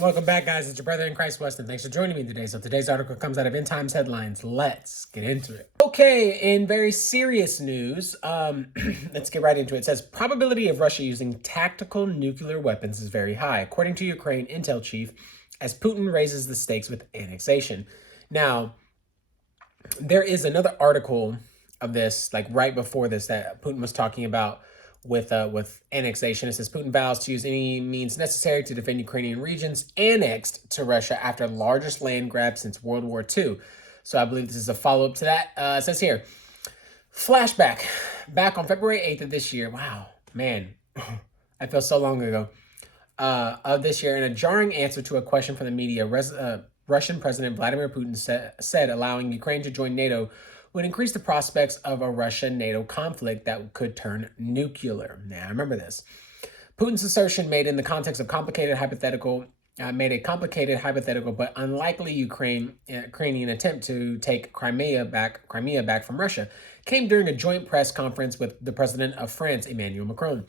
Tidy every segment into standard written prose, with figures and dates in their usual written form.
Welcome back, guys. It's your brother in Christ, Weston. Thanks for joining me today. So today's article comes out of End Times Headlines. Let's get into it. Okay, in very serious news, let's get right into it. It says, probability of Russia using tactical nuclear weapons is very high, according to Ukraine intel chief, as Putin raises the stakes with annexation. Now, there is another article of this, like right before this, that Putin was talking about with annexation. It says Putin vows to use any means necessary to defend Ukrainian regions annexed to Russia after largest land grab since World War II. So I believe this is a follow-up to that. It says here, flashback, back on February 8th of this year. Wow, man, I feel so long ago. Of this year, in a jarring answer to a question from the media, Russian President Vladimir Putin said allowing Ukraine to join NATO would increase the prospects of a Russia-NATO conflict that could turn nuclear. Now, I remember this. Putin's assertion made in the context of a complicated hypothetical but unlikely Ukrainian attempt to take Crimea back from Russia came during a joint press conference with the president of France, Emmanuel Macron.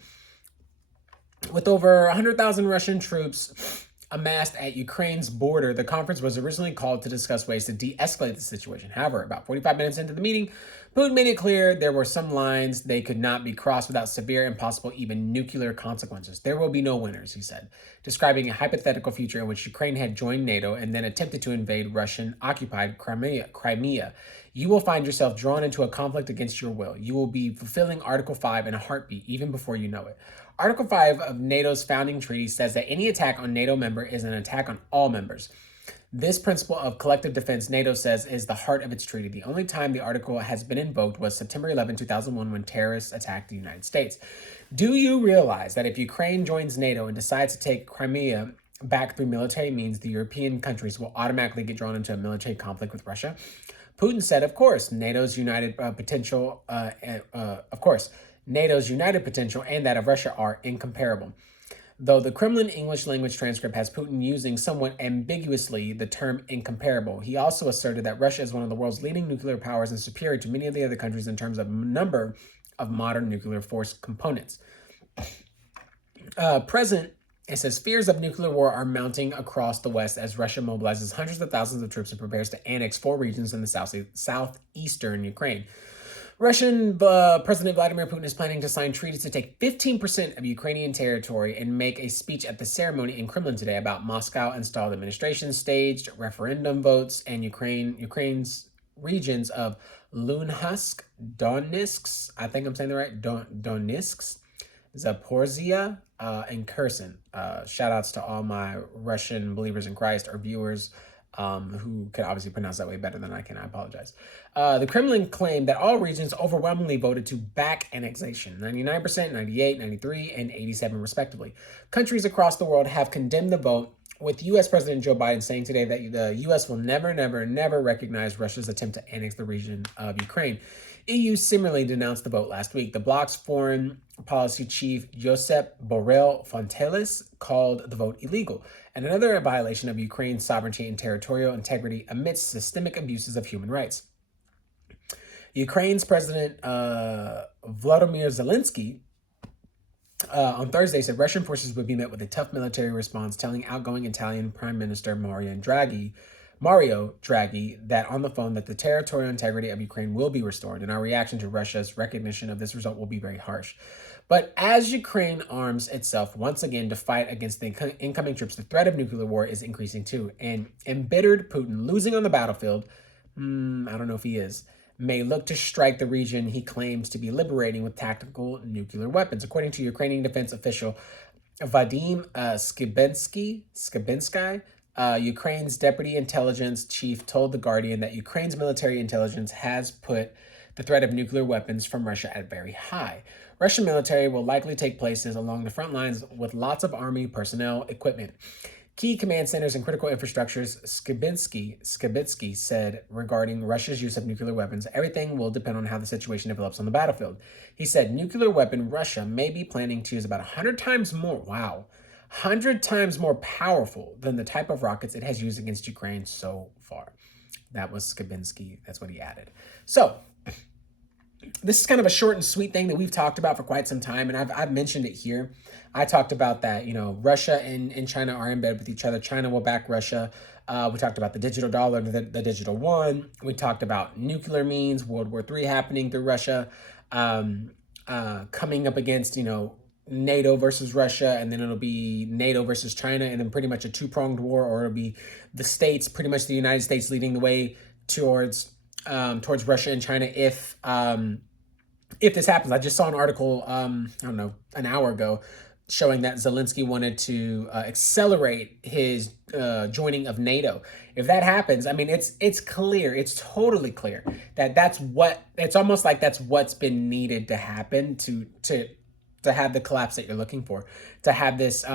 With over 100,000 Russian troops amassed at Ukraine's border, the conference was originally called to discuss ways to de-escalate the situation. However, about 45 minutes into the meeting, Putin made it clear there were some lines they could not be crossed without severe and possible even nuclear consequences. There will be no winners, he said, describing a hypothetical future in which Ukraine had joined NATO and then attempted to invade Russian-occupied Crimea. You will find yourself drawn into a conflict against your will. You will be fulfilling Article 5 in a heartbeat, even before you know it. Article 5 of NATO's founding treaty says that any attack on NATO member is an attack on all members. This principle of collective defense, NATO says, is the heart of its treaty. The only time the article has been invoked was September 11, 2001, when terrorists attacked the United States. Do you realize that if Ukraine joins NATO and decides to take Crimea back through military means, the European countries will automatically get drawn into a military conflict with Russia? Putin said, of course, NATO's united potential and that of Russia are incomparable. Though the Kremlin English language transcript has Putin using somewhat ambiguously the term incomparable, he also asserted that Russia is one of the world's leading nuclear powers and superior to many of the other countries in terms of number of modern nuclear force components. It says fears of nuclear war are mounting across the West as Russia mobilizes hundreds of thousands of troops and prepares to annex 4 regions in the southeastern Ukraine. Russian President Vladimir Putin is planning to sign treaties to take 15% of Ukrainian territory and make a speech at the ceremony in Kremlin today about Moscow-installed administration, staged referendum votes, and Ukraine's regions of Luhansk, Donetsk, I think I'm saying that right, Donetsk, Zaporizhia, and Kherson. Shout outs to all my Russian believers in Christ or viewers who can obviously pronounce that way better than I can. I apologize. The Kremlin claimed that all regions overwhelmingly voted to back annexation, 99%, 98, 93, and 87 respectively. Countries across the world have condemned the vote, with U.S. President Joe Biden saying today that the U.S. will never recognize Russia's attempt to annex the region of Ukraine. EU similarly denounced the vote last week. The bloc's foreign policy chief, Josep Borrell Fonteles, called the vote illegal and another violation of Ukraine's sovereignty and territorial integrity amidst systemic abuses of human rights. Ukraine's President Volodymyr Zelensky on Thursday said Russian forces would be met with a tough military response, telling outgoing Italian Prime Minister Mario Draghi that on the phone that the territorial integrity of Ukraine will be restored, and our reaction to Russia's recognition of this result will be very harsh. But as Ukraine arms itself once again to fight against the incoming troops, the threat of nuclear war is increasing too. And embittered Putin, losing on the battlefield, I don't know if he is, may look to strike the region he claims to be liberating with tactical nuclear weapons. According to Ukrainian defense official Vadim Skibensky, Ukraine's deputy intelligence chief told The Guardian that Ukraine's military intelligence has put the threat of nuclear weapons from Russia at very high. Russian military will likely take places along the front lines with lots of army personnel equipment. Key command centers and critical infrastructures, Skibitsky said regarding Russia's use of nuclear weapons, everything will depend on how the situation develops on the battlefield. He said nuclear weapon Russia may be planning to use about 100 times more, 100 times more powerful than the type of rockets it has used against Ukraine so far. That was Skibitsky. That's what he added. So, this is kind of a short and sweet thing that we've talked about for quite some time, and I've mentioned it here. I talked about that, Russia and China are in bed with each other. China will back Russia. We talked about the digital dollar, the digital yuan. We talked about nuclear means, World War III happening through Russia, coming up against, NATO versus Russia, and then it'll be NATO versus China, and then pretty much a two-pronged war, or it'll be the states, pretty much the United States leading the way towards Russia and China if this happens. I just saw an article, I don't know, an hour ago, showing that Zelensky wanted to accelerate his joining of NATO. If that happens, I mean, it's clear, it's totally clear that it's almost like that's what's been needed to happen to have the collapse that you're looking for, to have this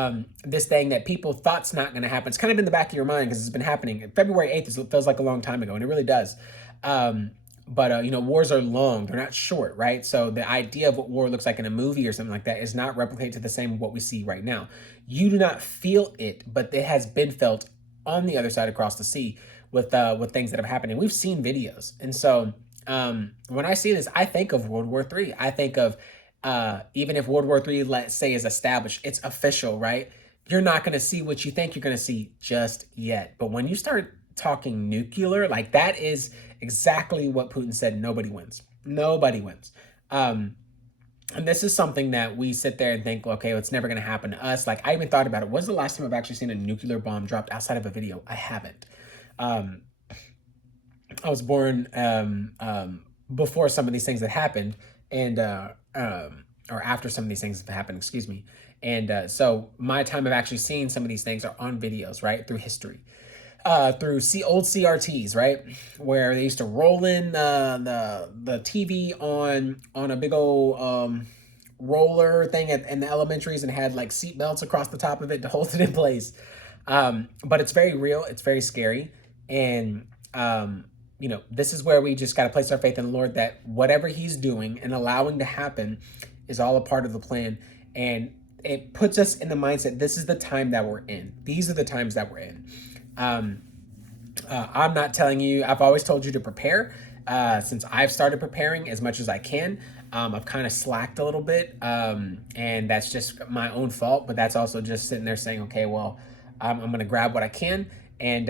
this thing that people thought's not going to happen. It's kind of in the back of your mind because it's been happening. February 8th feels like a long time ago, and it really does. But wars are long; they're not short, right? So the idea of what war looks like in a movie or something like that is not replicated to the same what we see right now. You do not feel it, but it has been felt on the other side across the sea with things that have happened, and we've seen videos. And so when I see this, I think of World War III. I think of even if World War III, let's say, is established, it's official, right? You're not going to see what you think you're going to see just yet. But when you start talking nuclear, like, that is exactly what Putin said. Nobody wins. Nobody wins. And this is something that we sit there and think, okay, well, it's never going to happen to us. Like, I even thought about it. When's the last time I've actually seen a nuclear bomb dropped outside of a video? I haven't. I was born before some of these things had happened, and or after some of these things have happened, excuse me. And so my time of actually seeing some of these things are on videos, right, through history, through old CRTs, right, where they used to roll in the TV on a big old roller thing in the elementaries, and had like seat belts across the top of it to hold it in place. But it's very real. It's very scary. And this is where we just got to place our faith in the Lord, that whatever he's doing and allowing to happen is all a part of the plan. And it puts us in the mindset, this is the time that we're in. These are the times that we're in. I'm not telling you, I've always told you to prepare. Since I've started preparing as much as I can, I've kind of slacked a little bit. And that's just my own fault, but that's also just sitting there saying, okay, well, I'm going to grab what I can. And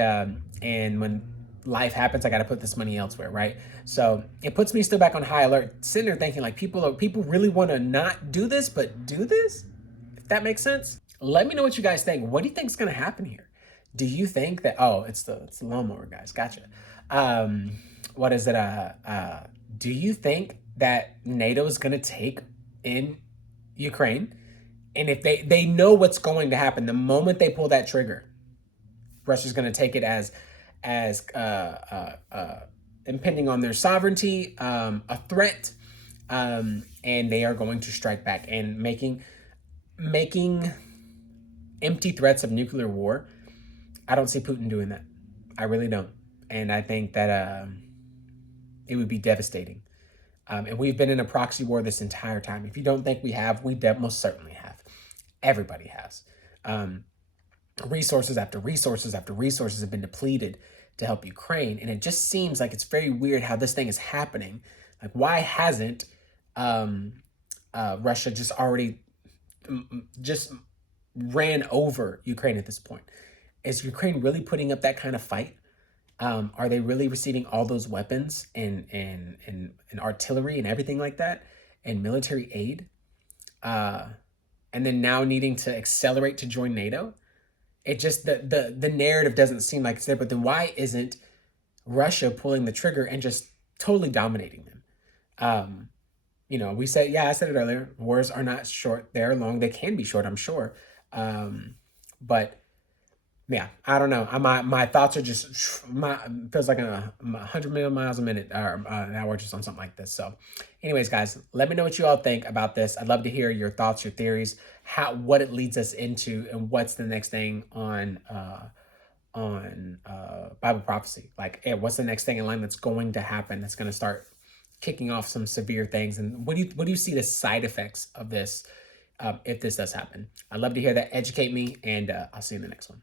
when life happens, I got to put this money elsewhere, right? So it puts me still back on high alert, sitting there thinking, like, people really want to not do this, but do this, if that makes sense. Let me know what you guys think. What do you think is going to happen here? Do you think that, it's the lawnmower guys, gotcha. What is it? Do you think that NATO is going to take in Ukraine? And if they know what's going to happen, the moment they pull that trigger, Russia's going to take it as impending on their sovereignty, a threat, and they are going to strike back, and making empty threats of nuclear war. I don't see Putin doing that. I really don't. And I think that it would be devastating. And we've been in a proxy war this entire time. If you don't think we have, we most certainly have. Everybody has. Resources after resources after resources have been depleted to help Ukraine. And it just seems like it's very weird how this thing is happening. Like, why hasn't Russia just already just ran over Ukraine at this point? Is Ukraine really putting up that kind of fight? Are they really receiving all those weapons and artillery and everything like that, and military aid? And then now needing to accelerate to join NATO? It just, the narrative doesn't seem like it's there. But then why isn't Russia pulling the trigger and just totally dominating them? We said, I said it earlier, wars are not short, they're long. They can be short, I'm sure. But yeah, I don't know. My thoughts are just, feels like 100 million miles a minute or an hour, just on something like this. So anyways, guys, let me know what you all think about this. I'd love to hear your thoughts, your theories, what it leads us into, and what's the next thing on Bible prophecy. Like, what's the next thing in line that's going to happen, that's going to start kicking off some severe things? And what do you see the side effects of this if this does happen? I'd love to hear that. Educate me, and I'll see you in the next one.